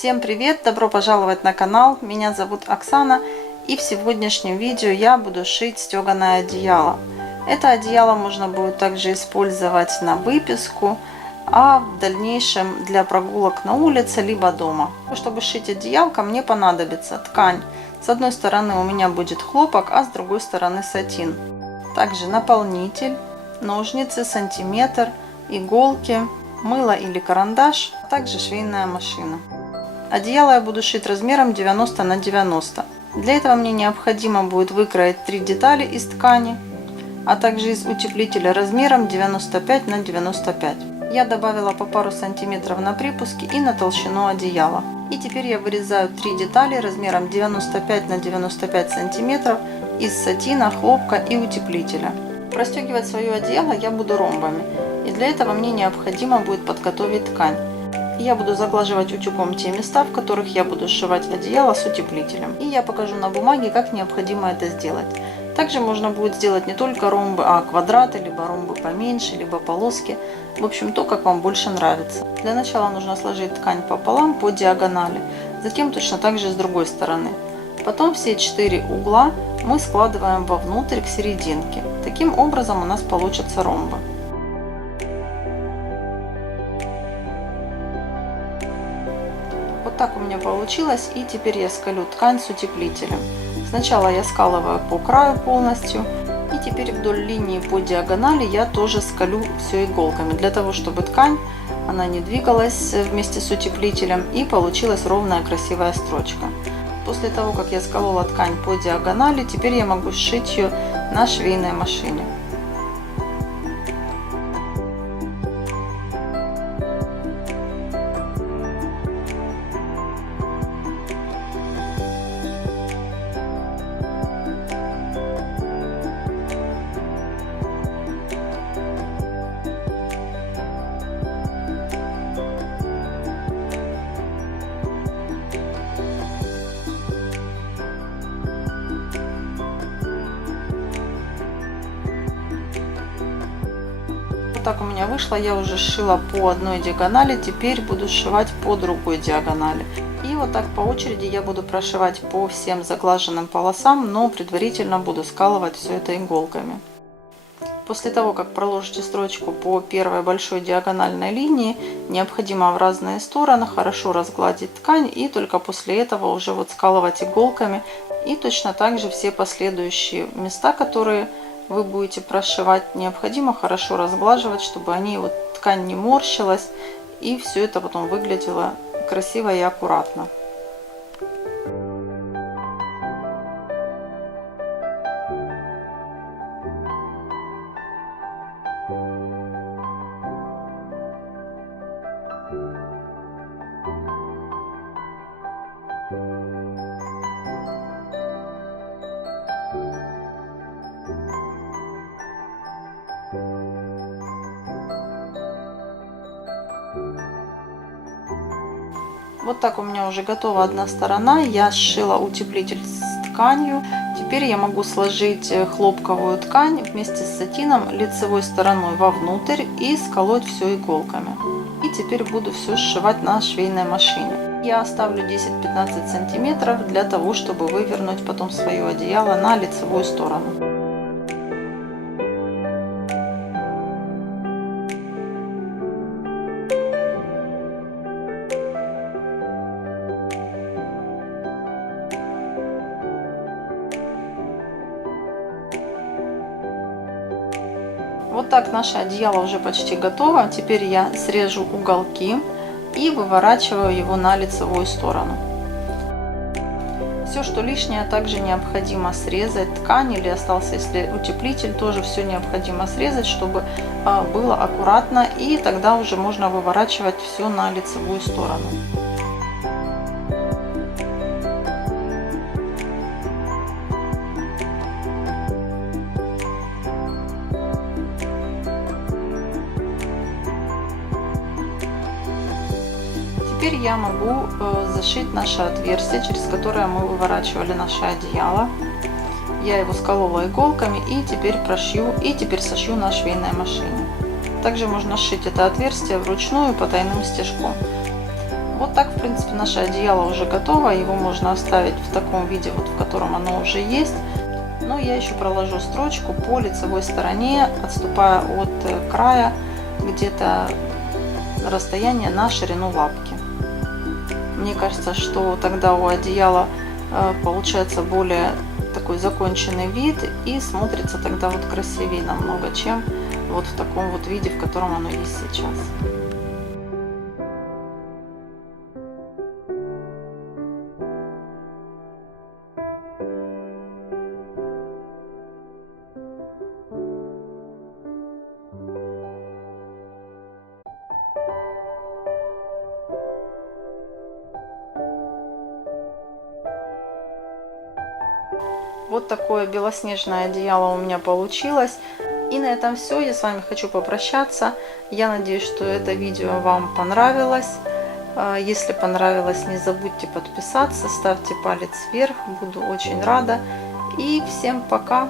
Всем привет! Добро пожаловать на канал! Меня зовут Оксана, и в сегодняшнем видео я буду шить стеганое одеяло. Это одеяло можно будет также использовать на выписку, а в дальнейшем для прогулок на улице либо дома. Чтобы шить одеялко, мне понадобится ткань. С одной стороны у меня будет хлопок, а с другой стороны сатин. Также наполнитель, ножницы, сантиметр, иголки, мыло или карандаш, а также швейная машина. Одеяло я буду шить размером 90 на 90. Для этого мне необходимо будет выкроить 3 детали из ткани, а также из утеплителя размером 95 на 95. Я добавила по пару сантиметров на припуске и на толщину одеяла. И теперь я вырезаю 3 детали размером 95 на 95 сантиметров из сатина, хлопка и утеплителя. Простегивать свое одеяло я буду ромбами, и для этого мне необходимо будет подготовить ткань. Я буду заглаживать утюгом те места, в которых я буду сшивать одеяло с утеплителем. И я покажу на бумаге, как необходимо это сделать. Также можно будет сделать не только ромбы, а квадраты, либо ромбы поменьше, либо полоски. В общем, то, как вам больше нравится. Для начала нужно сложить ткань пополам по диагонали. Затем точно так же с другой стороны. Потом все 4 угла мы складываем вовнутрь к серединке. Таким образом у нас получатся ромбы. Вот так у меня получилось, и теперь я скалю ткань с утеплителем. Сначала я скалываю по краю полностью, и теперь вдоль линии по диагонали я тоже скалю все иголками, для того чтобы ткань она не двигалась вместе с утеплителем и получилась ровная красивая строчка. После того, как я сколола ткань по диагонали, теперь я могу сшить ее на швейной машине. Вот так у меня вышло, я уже сшила по одной диагонали, теперь буду сшивать по другой диагонали. И вот так по очереди я буду прошивать по всем заглаженным полосам, но предварительно буду скалывать все это иголками. После того, как проложите строчку по первой большой диагональной линии, необходимо в разные стороны хорошо разгладить ткань, и только после этого уже вот скалывать иголками. И точно так же все последующие места, которые вы будете прошивать, необходимо хорошо разглаживать, чтобы ткань не морщилась, и все это потом выглядело красиво и аккуратно. Вот так у меня уже готова одна сторона. Я сшила утеплитель с тканью. Теперь я могу сложить хлопковую ткань вместе с сатином лицевой стороной вовнутрь и сколоть все иголками. И теперь буду все сшивать на швейной машине. Я оставлю 10-15 сантиметров для того, чтобы вывернуть потом свое одеяло на лицевую сторону. Вот так наше одеяло уже почти готово. Теперь я срежу уголки и выворачиваю его на лицевую сторону. Все, что лишнее, также необходимо срезать. Ткань или остался, если утеплитель, тоже все необходимо срезать, чтобы было аккуратно. И тогда уже можно выворачивать все на лицевую сторону. Теперь я могу зашить наше отверстие, через которое мы выворачивали наше одеяло. Я его сколола иголками и теперь прошью, и теперь сошью на швейной машине. Также можно сшить это отверстие вручную потайным стежком. Вот так, в принципе, наше одеяло уже готово. Его можно оставить в таком виде, вот в котором оно уже есть. Но я еще проложу строчку по лицевой стороне, отступая от края где-то расстояние на ширину лапки. Мне кажется, что тогда у одеяла получается более такой законченный вид и смотрится тогда вот красивее намного, чем вот в таком вот виде, в котором оно есть сейчас. Вот такое белоснежное одеяло у меня получилось. И на этом все. Я с вами хочу попрощаться. Я надеюсь, что это видео вам понравилось. Если понравилось, не забудьте подписаться, ставьте палец вверх. Буду очень рада. И всем пока!